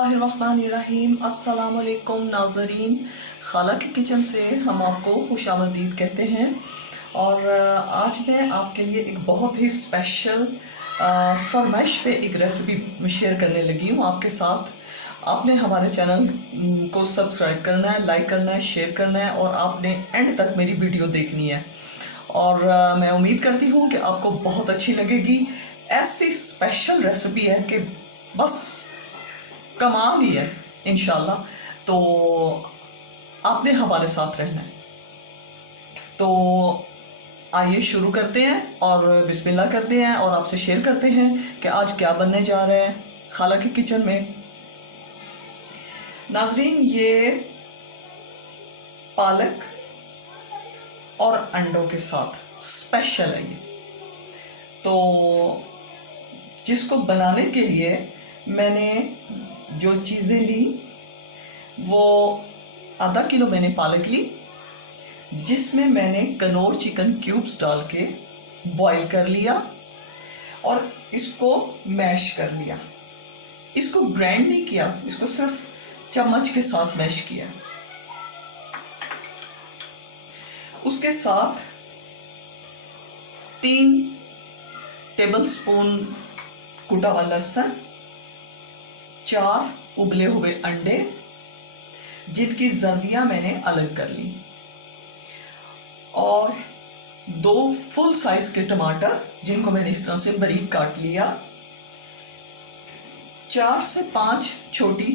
बिस्मिल्लाहिर्रहमानिर्रहीम। अस्सलामुअलैकुम नाज़रीन, खाला की किचन से हम आपको खुशामदीद कहते हैं। और आज मैं आपके लिए एक बहुत ही स्पेशल फरमाइश पे एक रेसिपी शेयर करने लगी हूँ आपके साथ। आपने हमारे चैनल को सब्सक्राइब करना है, लाइक करना है, शेयर करना है और आपने एंड तक मेरी वीडियो देखनी है। और मैं उम्मीद करती हूँ कि आपको बहुत अच्छी लगेगी। ऐसी स्पेशल रेसिपी है कि बस कमाल ही है इंशाल्लाह। तो आपने हमारे साथ रहना है। तो आइए शुरू करते हैं और बिस्मिल्लाह करते हैं और आपसे शेयर करते हैं कि आज क्या बनने जा रहा है खाला की किचन में। नाजरीन, ये पालक और अंडों के साथ स्पेशल है ये। तो जिसको बनाने के लिए मैंने जो चीज़ें ली वो आधा किलो मैंने पालक ली, जिसमें मैंने कनौर चिकन क्यूब्स डाल के बॉईल कर लिया और इसको मैश कर लिया। इसको ग्राइंड नहीं किया, इसको सिर्फ चम्मच के साथ मैश किया। उसके साथ 3 टेबलस्पून कुटा हुआ लहसुन, 4 उबले हुए अंडे जिनकी जर्दियां मैंने अलग कर ली, और 2 फुल साइज के टमाटर जिनको मैंने इस तरह से बारीक काट लिया, 4 से 5 छोटी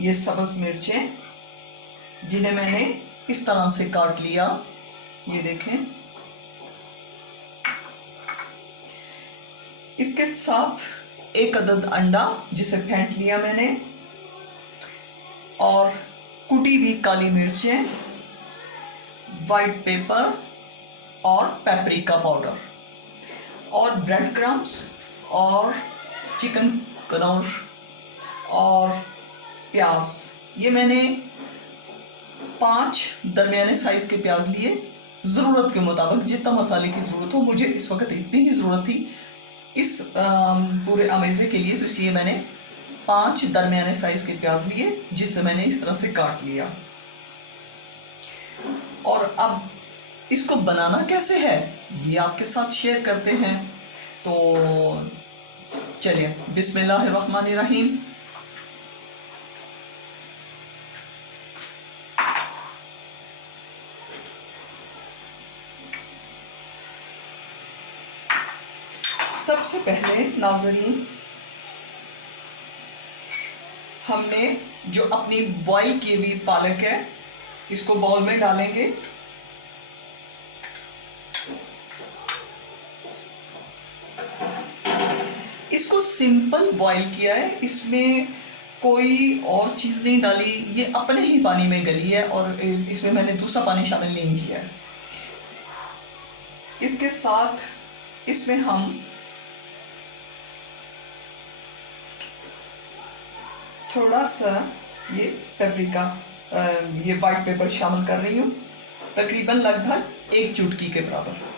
ये सब्ज मिर्चें जिन्हें मैंने इस तरह से काट लिया, ये देखें। इसके साथ 1 अदद अंडा जिसे फेंट लिया मैंने, और कुटी हुई काली मिर्चें, वाइट पेपर और पेपरिका पाउडर, और ब्रेड क्रम्स और चिकन कनौर और प्याज। ये मैंने 5 दरमियाने साइज के प्याज लिए, ज़रूरत के मुताबिक जितना मसाले की ज़रूरत हो। मुझे इस वक्त इतनी ही ज़रूरत थी इस पूरे अमेज़े के लिए, तो इसलिए मैंने 5 दरमियाने साइज के प्याज लिए जिसे मैंने इस तरह से काट लिया। और अब इसको बनाना कैसे है ये आपके साथ शेयर करते हैं। तो चलिए बिस्मिल्लाहिर्रहमानिर्रहीम। सबसे पहले नाज़रीन, हमने जो अपनी बॉईल की हुई पालक है इसको बाउल में डालेंगे। इसको सिंपल बॉईल किया है, इसमें कोई और चीज़ नहीं डाली, ये अपने ही पानी में गली है और इसमें मैंने दूसरा पानी शामिल नहीं किया है। इसके साथ इसमें हम थोड़ा सा ये पेपरिका, ये वाइट पेपर शामिल कर रही हूँ, तकरीबन लगभग 1 चुटकी के बराबर।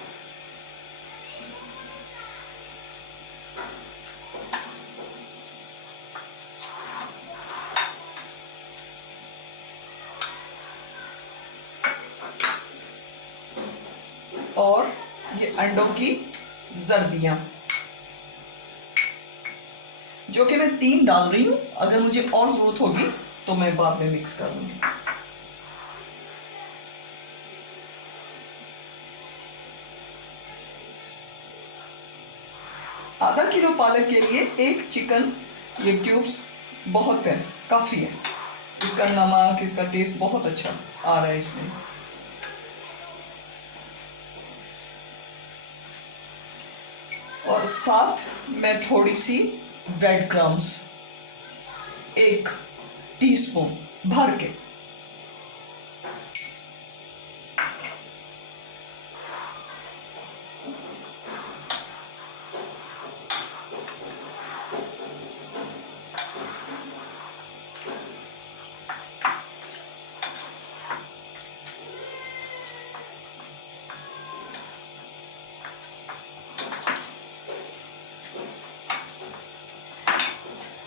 और ये अंडों की जर्दियां जो कि मैं 3 डाल रही हूँ, अगर मुझे और ज़रूरत होगी तो मैं बाद में मिक्स कर लूँगी। आधा किलो पालक के लिए 1 चिकन ये क्यूब्स बहुत है, काफ़ी है। इसका नमक, इसका टेस्ट बहुत अच्छा आ रहा है इसमें। और साथ मैं थोड़ी सी ब्रेड क्रम्स 1 टीस्पून भर के,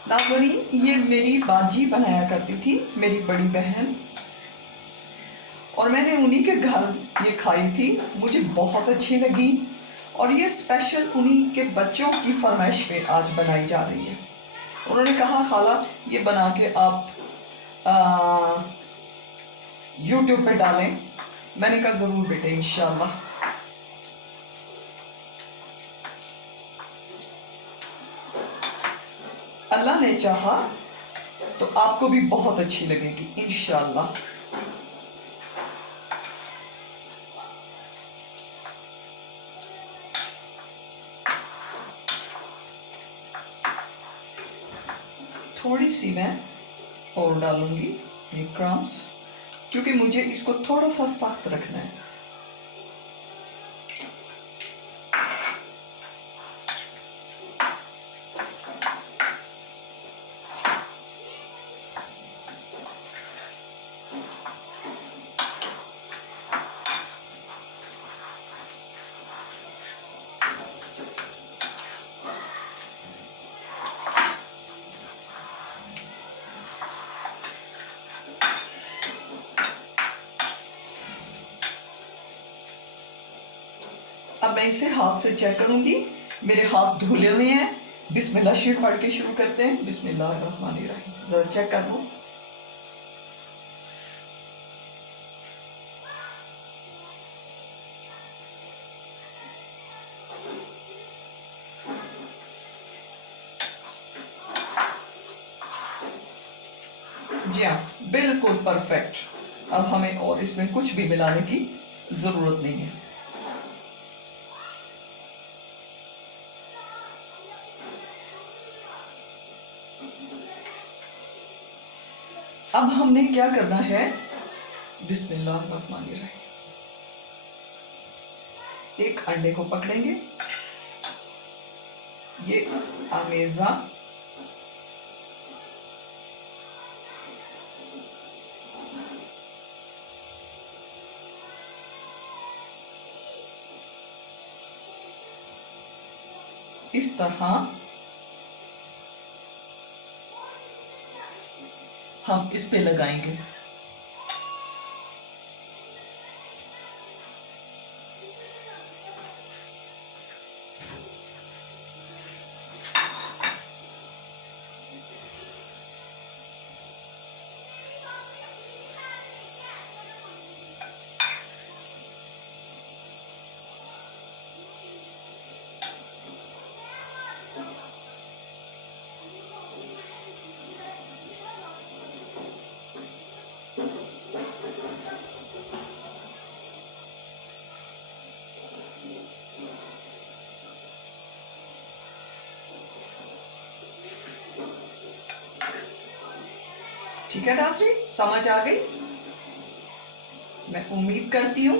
नाज़रीन, ये मेरी बाजी बनाया करती थी, मेरी बड़ी बहन, और मैंने उन्हीं के घर ये खाई थी, मुझे बहुत अच्छी लगी। और ये स्पेशल उन्हीं के बच्चों की फरमाइश पे आज बनाई जा रही है। उन्होंने कहा खाला ये बना के आप यूट्यूब पे डालें। मैंने कहा ज़रूर बेटे, इंशाल्लाह। अल्लाह ने चाहा तो आपको भी बहुत अच्छी लगेगी इंशाल्लाह। थोड़ी सी मैं और डालूंगी ये क्रम्स, क्योंकि मुझे इसको थोड़ा सा सख्त रखना है। अब मैं इसे हाथ से चेक करूंगी। मेरे हाथ धुले हुए हैं। बिस्मिल्लाह शरीफ पढ़ के शुरू करते हैं। बिस्मिल्लाहिर्रहमानिर्रहीम। जरा चेक कर लो। जी हाँ, बिल्कुल परफेक्ट। अब हमें और इसमें कुछ भी मिलाने की जरूरत नहीं है। अब हमने क्या करना है, बिस्मिल्लाहिर्रहमानिर्रहीम। एक अंडे को पकड़ेंगे, ये अमेज़ा इस तरह हम इस पे लगाएंगे। ठीक है नाज़रीन, समझ आ गई? मैं उम्मीद करती हूँ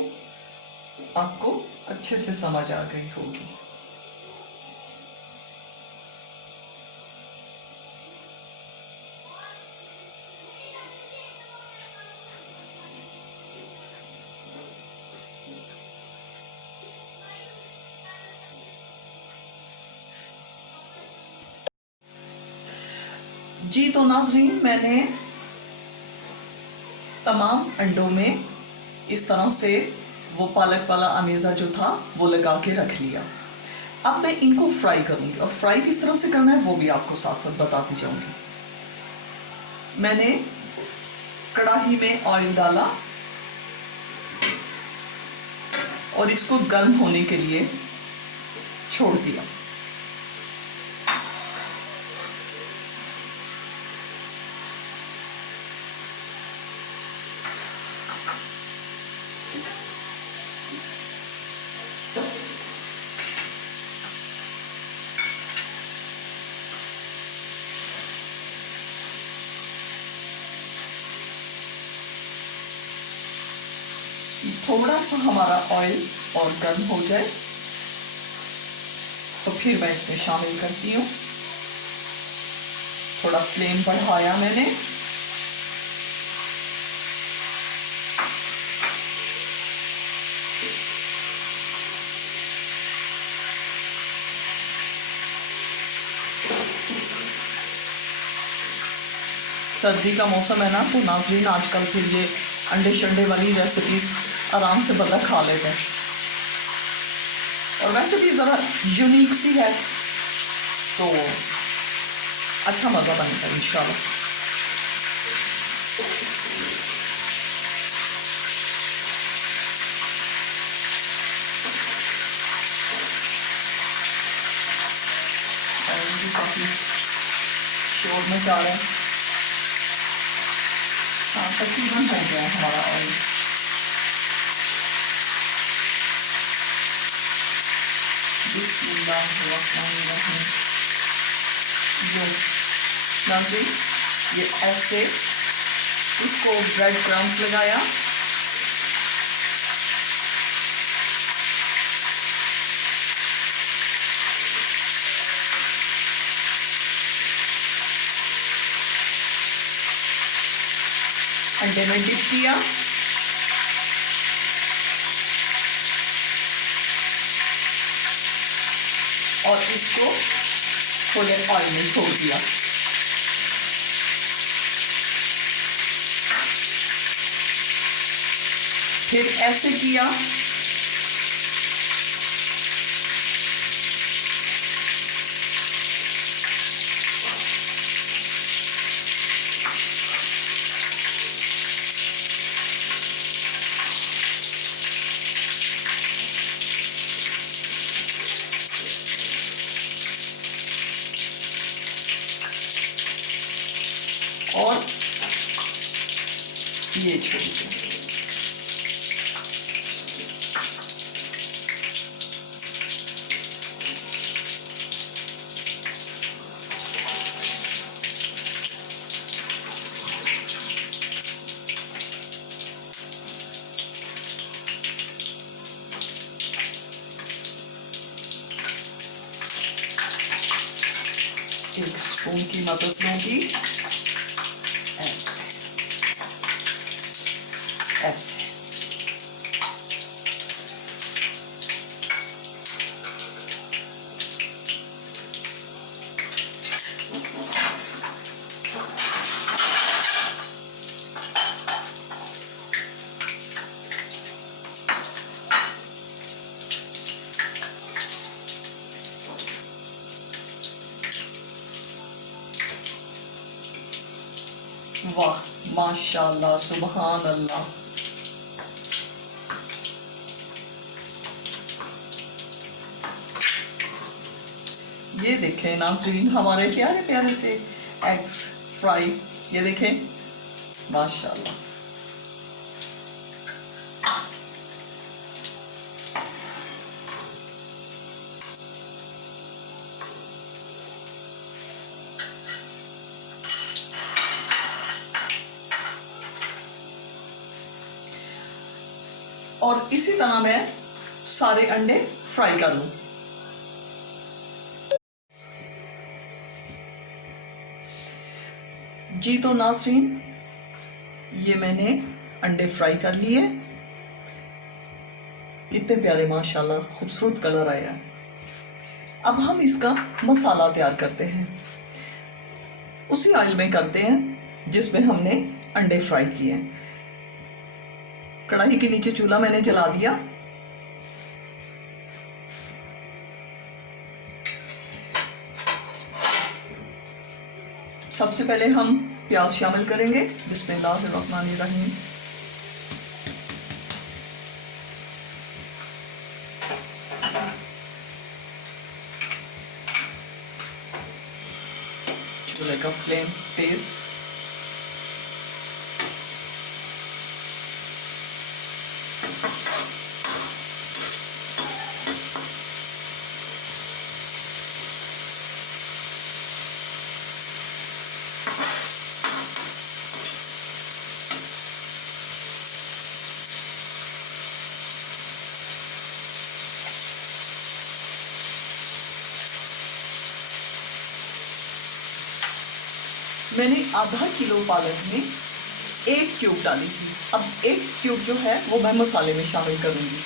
आपको अच्छे से समझ आ गई होगी। जी तो नाज़रीन, मैंने तमाम अंडों में इस तरह से वो पालक वाला अमेज़ा जो था वो लगा के रख लिया। अब मैं इनको फ्राई करूंगी, और फ्राई किस तरह से करना है वो भी आपको साथ साथ बताती जाऊंगी। मैंने कढ़ाई में ऑयल डाला और इसको गर्म होने के लिए छोड़ दिया। थोड़ा सा हमारा ऑयल और गर्म हो जाए तो फिर मैं इसमें शामिल करती हूँ। थोड़ा फ्लेम बढ़ाया मैंने, सर्दी का मौसम है ना, तो नाज़रीन आजकल फिर ये अंडे शंडे वाली रेसिपीज़ आराम से बंदा खा लेते हैं, और वैसे भी ज़रा यूनिक सी है, तो अच्छा मज़ा बनेगा इंशाल्लाह। और भी काफ़ी शोर में जा रहा है। हाँ, तकरीबन हो गया हमारा ऑयल। बिस्मिल्लाहिर्रहमानिर्रहीम। नाज़रीन, ये ऐसे इसको ब्रेड क्रम्स लगाया, अंडे में डिप किया, और इसको थोड़े ऑयल में छोड़ दिया। फिर ऐसे किया, और ये छोड़ दिया। एक स्पून की मदद लूंगी, ऐसे ऐसे। वाह, माशाल्लाह, सुबहान अल्लाह। ये देखें नाज़रीन, हमारे प्यारे प्यारे से एग्स फ्राई, ये देखें माशाल्लाह। और इसी तरह मैं सारे अंडे फ्राई कर लूं। जी तो नाज़रीन, ये मैंने अंडे फ्राई कर लिए। कितने प्यारे माशाल्लाह खूबसूरत कलर आया। अब हम इसका मसाला तैयार करते हैं। उसी ऑयल में करते हैं जिसमें हमने अंडे फ्राई किए हैं। कढ़ाई के नीचे चूल्हा मैंने जला दिया। सबसे पहले हम प्याज शामिल करेंगे। बिस्मिल्लाहिर्रहमानिर्रहीम। चूल्हे का फ्लेम तेज। मैंने आधा किलो पालक में 1 क्यूब डाली थी। अब 1 क्यूब जो है वो मैं मसाले में शामिल करूंगी।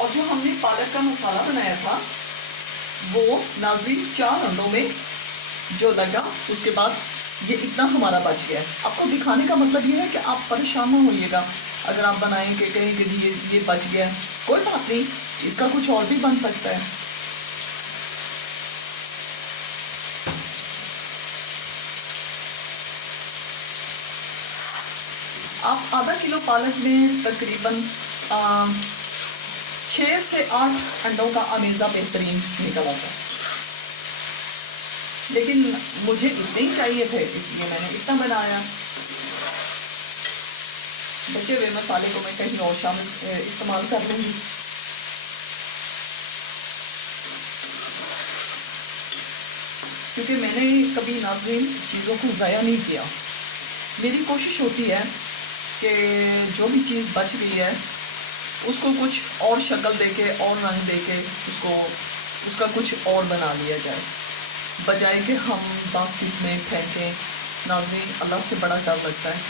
और जो हमने पालक का मसाला बनाया था वो नाज़रीन 4 अंडों में जो लगा, उसके बाद ये इतना हमारा बच गया। आपको दिखाने का मतलब ये है कि आप परेशान ना होइएगा अगर आप बनाएंगे कहेंगे कि ये बच गया, कोई बात नहीं, इसका कुछ और भी बन सकता है। आप आधा किलो पालक में तकरीबन 6 से 8 अंडों का अमेज़ा बेहतरीन निकल आता है, लेकिन मुझे इतने ही चाहिए थे इसलिए मैंने इतना बनाया। बचे हुए मसाले को मैं कहीं और शामिल इस्तेमाल कर लूँगी। क्योंकि मैंने कभी नाज़रीन चीज़ों को ज़ाया नहीं किया। मेरी कोशिश होती है कि जो भी चीज़ बच गई है उसको कुछ और शक्ल देके और रंग देके उसका कुछ और बना लिया जाए, बजाय कि हम बास्केट में फेंकें। नाज़रीन अल्लाह से बड़ा डर लगता है।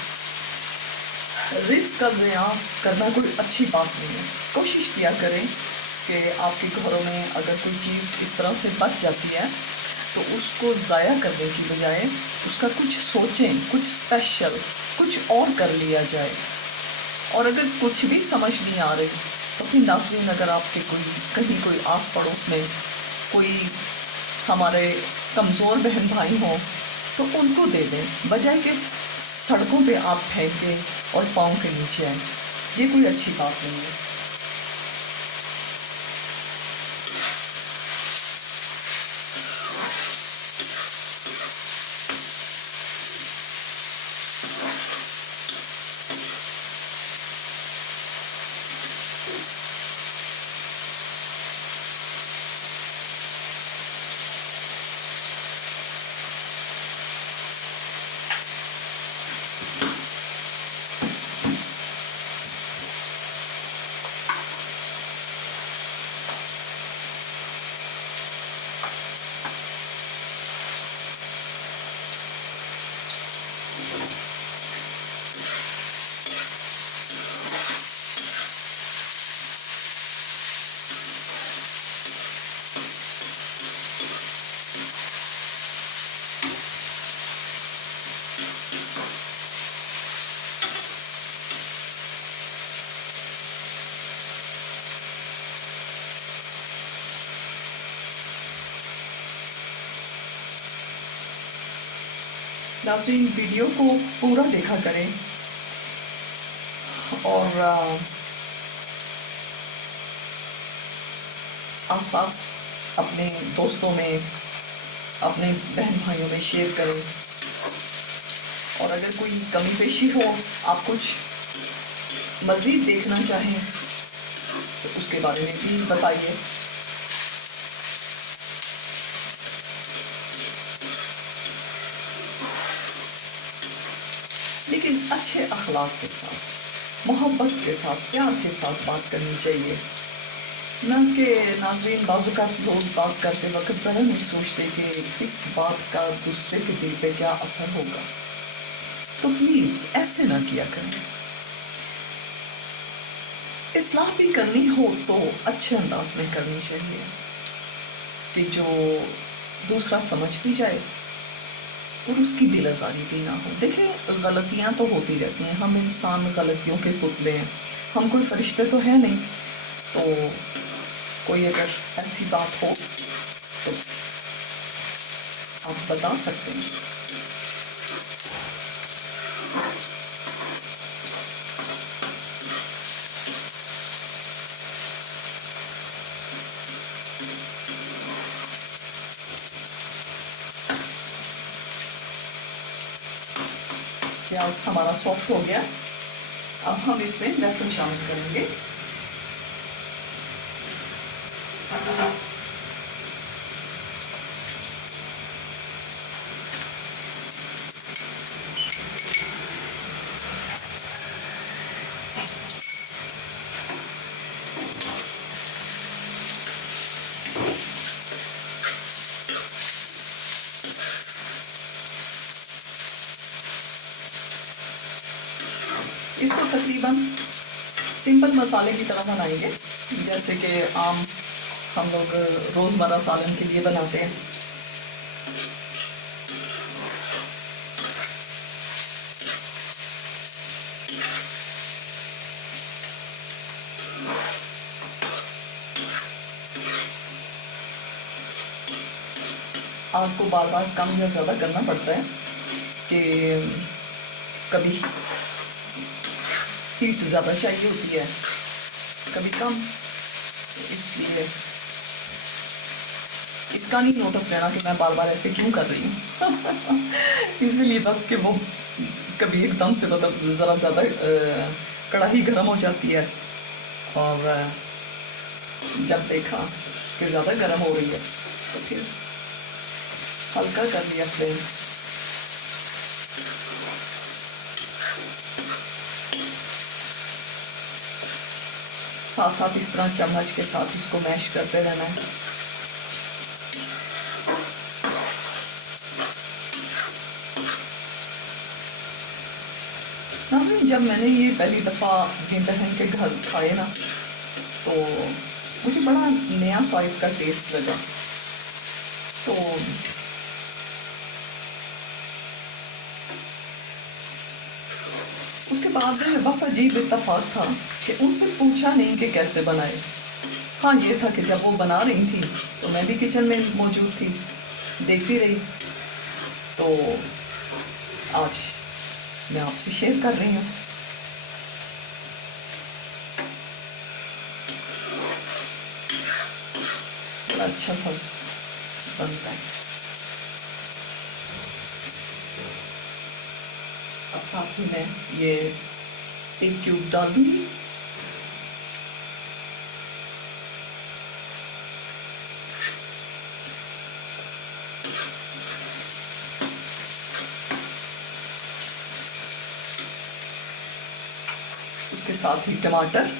रिस्क का ज़िया करना कोई अच्छी बात नहीं है। कोशिश किया करें कि आपके घरों में अगर कोई चीज़ इस तरह से बच जाती है तो उसको ज़ाया करने की बजाय उसका कुछ सोचें, कुछ स्पेशल, कुछ और कर लिया जाए। और अगर कुछ भी समझ नहीं आ रही तो फिर नाज़रीन अगर आपके कहीं कोई आस पड़ोस में कोई हमारे कमज़ोर बहन भाई हों तो उनको दे दें, बजाय कि सड़कों पे आप फेंकें और पाँव के नीचे आए। ये कोई अच्छी बात नहीं है। नाज़रीन वीडियो को पूरा देखा करें और आसपास अपने दोस्तों में, अपने बहन भाइयों में शेयर करें। और अगर कोई कमी पेशी हो, आप कुछ मज़ीद देखना चाहें तो उसके बारे में प्लीज़ बताइए। लेकिन अच्छे अखलाक के साथ, मोहब्बत के साथ, प्यार के साथ बात करनी चाहिए। न कि नाज़रीन बाज़ लोग बात करते वक्त ज़रा नहीं सोचते कि इस बात का दूसरे के दिल पे क्या असर होगा। तो प्लीज़ ऐसे ना किया करें। इस्लाह भी करनी हो तो अच्छे अंदाज में करनी चाहिए कि जो दूसरा समझ भी जाए और उसकी दिल आज़ारी भी ना हो। देखिए गलतियाँ तो होती रहती हैं, हम इंसान गलतियों के पुतले हैं, हम कोई फरिश्ते तो हैं नहीं। तो कोई अगर ऐसी बात हो तो आप बता सकते हैं। प्याज हमारा सॉफ्ट हो गया, अब हम इसमें लहसुन शामिल करेंगे। इसको तकरीबन सिंपल मसाले की तरह बनाएंगे, जैसे कि आम हम लोग रोज़मर्रा सालन के लिए बनाते हैं। आग को बार बार कम या ज़्यादा करना पड़ता है कि कभी हीट ज़्यादा चाहिए होती है, कभी कम। इसलिए इसका नहीं नोटिस लेना कि मैं बार बार ऐसे क्यों कर रही हूँ। इसीलिए बस कि वो कभी एकदम से मतलब ज़रा ज़्यादा कढ़ाई गर्म हो जाती है, और जब देखा कि ज़्यादा गर्म हो रही है तो फिर हल्का कर दिया फ्लेम। साथ साथ इस तरह चम्मच के साथ इसको मैश करते रहना है। नाज़रीन, जब मैंने ये पहली दफ़ा अपनी बहन के घर खाए ना, तो मुझे बड़ा नया सा इसका टेस्ट लगा। तो उसके बाद में बस अजीब इत्तेफाक था कि उनसे पूछा नहीं कि कैसे बनाए। हाँ, ये था कि जब वो बना रही थी तो मैं भी किचन में मौजूद थी, देखती रही। तो आज मैं आपसे शेयर कर रही हूँ। बड़ा अच्छा सा बनता है। अब साथ ही मैं ये एक क्यूब डाल दूँगी। उसके साथ ही टमाटर,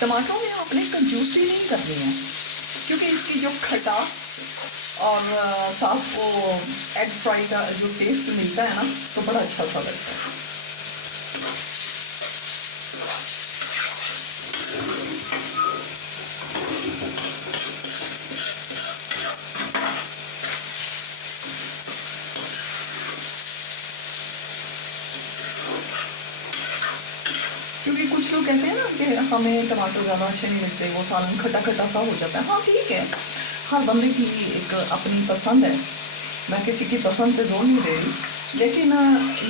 टमाटरों में आपने कंजूसी नहीं करनी है, क्योंकि इसकी जो खटास और साथ वो एग फ्राई का जो टेस्ट मिलता है ना, तो बड़ा अच्छा सा लगता है। क्योंकि कुछ लोग कहते हैं ना कि हमें टमाटर ज़्यादा अच्छे नहीं लगते, वो सालन खट्टा खट्टा सा हो जाता है। हाँ ठीक है, हर बंदे की एक अपनी पसंद है, मैं किसी की पसंद पे जोर नहीं दे रही, लेकिन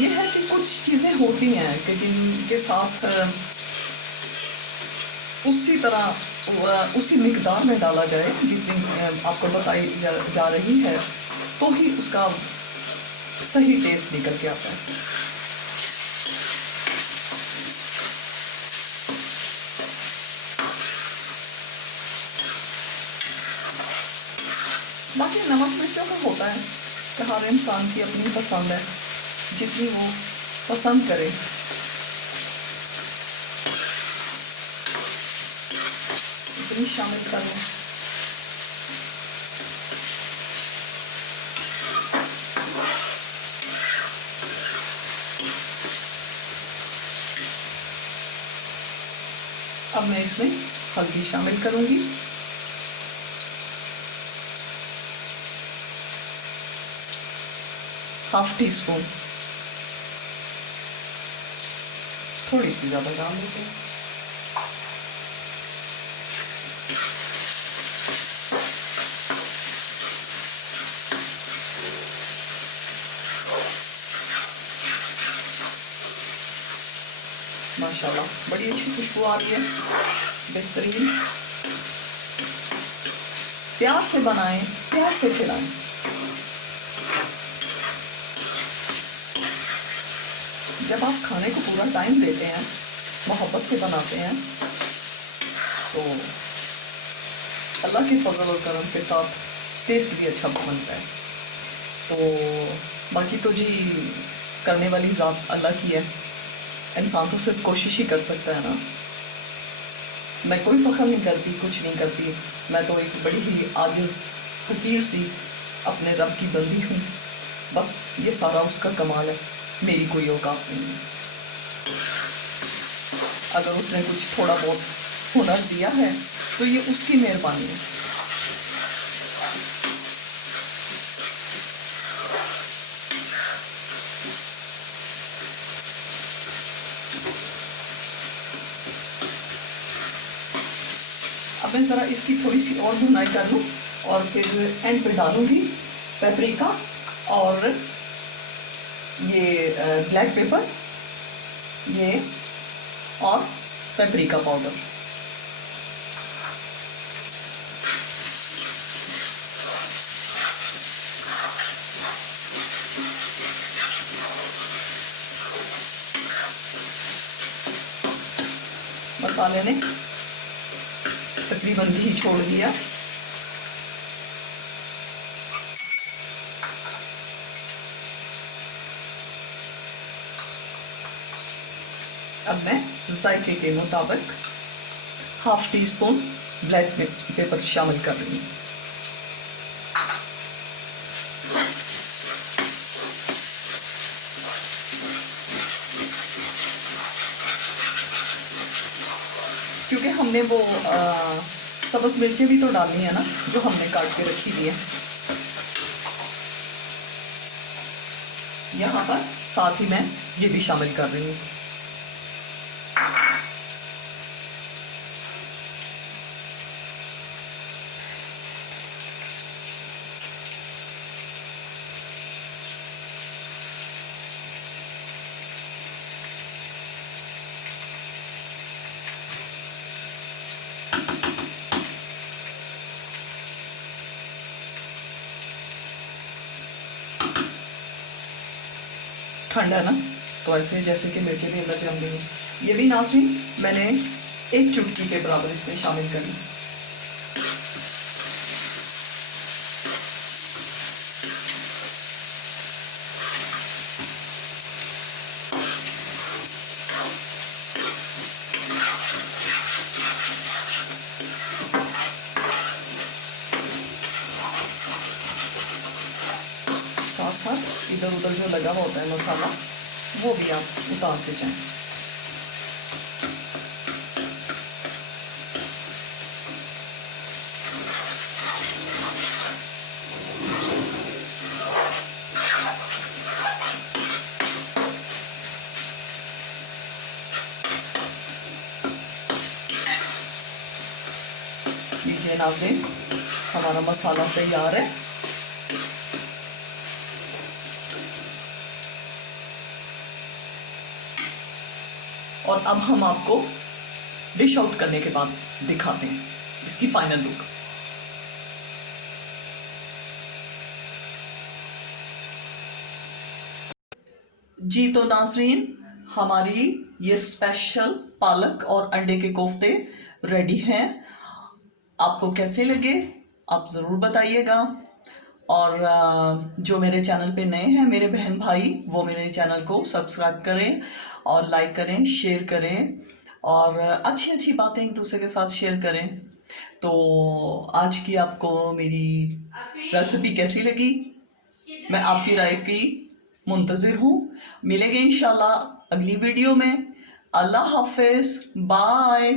ये है कि कुछ चीज़ें होती हैं कि जिनके साथ उसी तरह उसी मिकदार में डाला जाए जितनी आपको बताई जा रही है, तो ही उसका सही टेस्ट निकल के आता है। बाकी नमक मिर्चों में होता है कि हर इंसान की अपनी पसंद है, जितनी वो पसंद करे। इतनी शामिल कर लें। अब मैं इसमें हल्दी शामिल करूंगी, हाफ टी स्पून, थोड़ी सी ज़्यादा डाल देते हैं। माशाल्लाह बड़ी अच्छी खुशबू आ रही है, बेहतरीन। प्यार से बनाएं, प्यार से खिलाएं। जब आप खाने को पूरा टाइम देते हैं, मोहब्बत से बनाते हैं, तो अल्लाह के फजल और करम के साथ टेस्ट भी अच्छा बनता है। तो बाकी तो जी करने वाली ज़ात अल्लाह की है, इंसान तो सिर्फ कोशिश ही कर सकता है ना। मैं कोई फ़ख्र नहीं करती, कुछ नहीं करती, मैं तो एक बड़ी ही आजिज़ फकीर सी अपने रब की बंदी हूँ, बस ये सारा उसका कमाल है, मेरी कोई औकात नहीं है। अगर उसने कुछ थोड़ा बहुत हुनर दिया है तो ये उसकी मेहरबानी है। अब मैं ज़रा इसकी थोड़ी सी और भुनाई कर लूँ और फिर एंड पे डालूँगी पेपरिका और ये ब्लैक पेपर, ये और पेपरिका पाउडर। मसाले ने तकरीबन घी छोड़ दिया। अब मैं जायके के मुताबिक half tea spoon black pepper शामिल कर रही हूँ। क्योंकि हमने वो सब्ज़ मिर्चें भी तो डालनी है ना, जो हमने काट के रखी हुई है। यहाँ पर साथ ही मैं ये भी शामिल कर रही हूँ। ठंड है ना, तो ऐसे जैसे कि मिर्चें भी अंदर जम गई हैं। ये भी नाज़रीन मैंने एक चुटकी के बराबर इसमें शामिल करी। साथ साथ इधर उधर जो लगा हुआ होता है मसाला, वो भी आप उतारते जाएं। लीजिए नाज़रीन, हमारा मसाला तैयार है। और अब हम आपको डिश आउट करने के बाद दिखाते हैं इसकी फाइनल लुक। जी तो नाज़रीन, हमारी ये स्पेशल पालक और अंडे के कोफ्ते रेडी हैं। आपको कैसे लगे आप ज़रूर बताइएगा। और जो मेरे चैनल पे नए हैं मेरे बहन भाई, वो मेरे चैनल को सब्सक्राइब करें और लाइक करें, शेयर करें और अच्छी अच्छी बातें एक दूसरे के साथ शेयर करें। तो आज की आपको मेरी रेसिपी कैसी लगी, मैं आपकी राय की मुंतज़िर हूँ। मिलेंगे इंशाल्लाह अगली वीडियो में। अल्लाह हाफिज़, बाय।